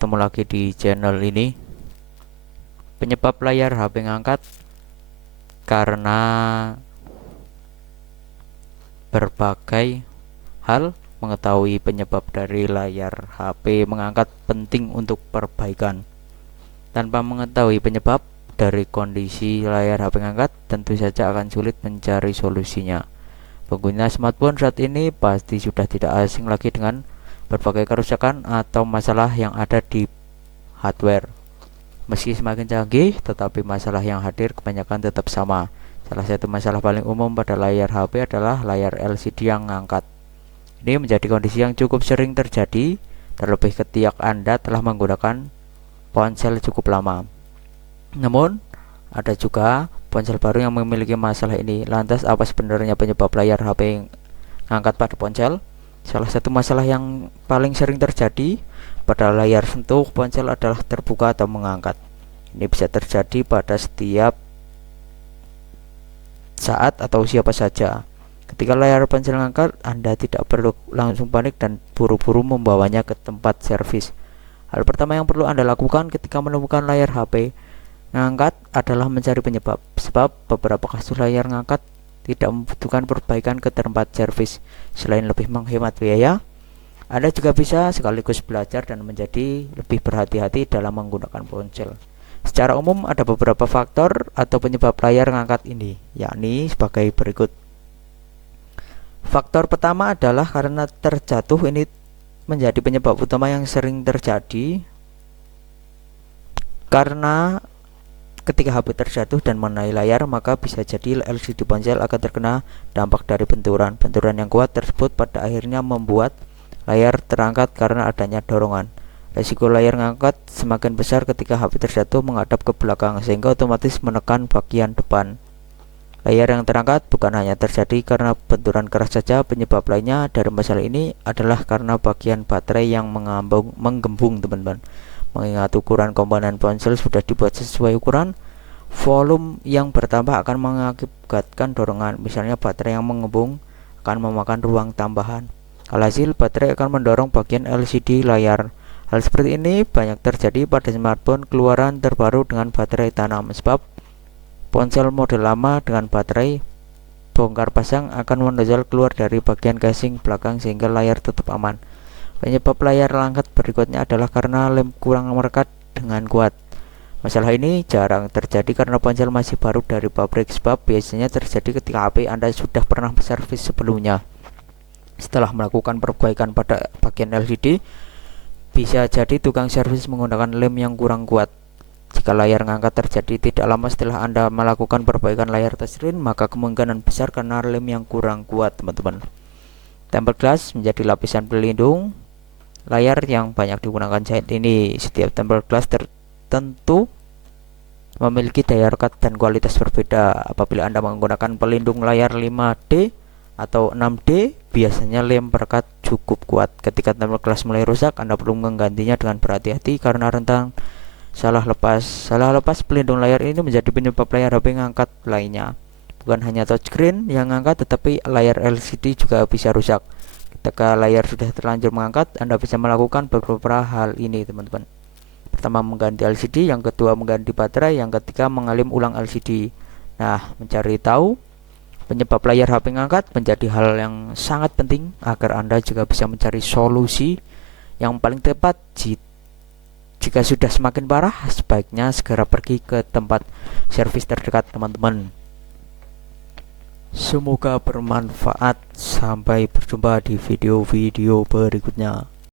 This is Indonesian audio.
Ketemu lagi di channel ini. Penyebab layar HP ngangkat karena berbagai hal. Mengetahui penyebab dari layar HP mengangkat penting untuk perbaikan. Tanpa mengetahui penyebab dari kondisi layar HP ngangkat, tentu saja akan sulit mencari solusinya. Pengguna smartphone saat ini pasti sudah tidak asing lagi dengan berbagai kerusakan atau masalah yang ada di hardware. Meski semakin canggih, tetapi masalah yang hadir kebanyakan tetap sama. Salah satu masalah paling umum pada layar HP adalah layar LCD yang ngangkat. Ini menjadi kondisi yang cukup sering terjadi, terlebih ketika Anda telah menggunakan ponsel cukup lama. Namun, ada juga ponsel baru yang memiliki masalah ini. Lantas, apa sebenarnya penyebab layar HP ngangkat pada ponsel? Salah satu masalah yang paling sering terjadi pada layar sentuh ponsel adalah terbuka atau mengangkat. Ini bisa terjadi pada setiap saat atau siapa saja. Ketika layar ponsel ngangkat, Anda tidak perlu langsung panik dan buru-buru membawanya ke tempat servis. Hal pertama yang perlu Anda lakukan ketika menemukan layar HP ngangkat adalah mencari penyebab. Sebab beberapa kasus layar ngangkat tidak membutuhkan perbaikan ke tempat servis. Selain lebih menghemat biaya, Anda juga bisa sekaligus belajar dan menjadi lebih berhati-hati dalam menggunakan ponsel. Secara umum ada beberapa faktor atau penyebab layar ngangkat ini, yakni sebagai berikut. Faktor pertama adalah karena terjatuh. Ini menjadi penyebab utama yang sering terjadi karena ketika HP terjatuh dan mengenai layar, maka bisa jadi LCD ponsel akan terkena dampak dari benturan. Benturan yang kuat tersebut pada akhirnya membuat layar terangkat karena adanya dorongan. Resiko layar ngangkat semakin besar ketika HP terjatuh menghadap ke belakang, sehingga otomatis menekan bagian depan. Layar yang terangkat bukan hanya terjadi karena benturan keras saja. Penyebab lainnya dari masalah ini adalah karena bagian baterai yang menggembung, teman-teman. Mengingat ukuran komponen ponsel sudah dibuat sesuai ukuran, volume yang bertambah akan mengakibatkan dorongan. Misalnya baterai yang menggembung akan memakan ruang tambahan. Alhasil baterai akan mendorong bagian LCD layar. Hal seperti ini banyak terjadi pada smartphone keluaran terbaru dengan baterai tanam. Sebab ponsel model lama dengan baterai bongkar pasang akan menonjol keluar dari bagian casing belakang sehingga layar tetap aman. Penyebab layar ngangkat berikutnya adalah karena lem kurang merekat dengan kuat. Masalah ini jarang terjadi karena ponsel masih baru dari pabrik, sebab biasanya terjadi ketika HP Anda sudah pernah servis sebelumnya. Setelah melakukan perbaikan pada bagian LCD, bisa jadi tukang servis menggunakan lem yang kurang kuat. Jika layar ngangkat terjadi tidak lama setelah Anda melakukan perbaikan layar touchscreen, maka kemungkinan besar karena lem yang kurang kuat, teman-teman. Tempered glass menjadi lapisan pelindung layar yang banyak digunakan saat ini. Setiap tempered glass tertentu memiliki daya rekat dan kualitas berbeda. Apabila Anda menggunakan pelindung layar 5D atau 6D, biasanya lem perekat cukup kuat. Ketika tempered glass mulai rusak, Anda perlu menggantinya dengan berhati-hati karena rentan salah lepas pelindung layar. Ini menjadi penyebab layar HP ngangkat lainnya. Bukan hanya touchscreen yang ngangkat, tetapi layar LCD juga bisa rusak. Ketika layar sudah terlanjur mengangkat, Anda bisa melakukan beberapa hal ini, teman-teman. Pertama, mengganti LCD. Yang kedua, mengganti baterai. Yang ketiga, mengalim ulang LCD. Nah, mencari tahu penyebab layar HP ngangkat menjadi hal yang sangat penting agar Anda juga bisa mencari solusi yang paling tepat. Jika sudah semakin parah, sebaiknya segera pergi ke tempat servis terdekat, teman-teman. Semoga bermanfaat. Sampai berjumpa di video-video berikutnya.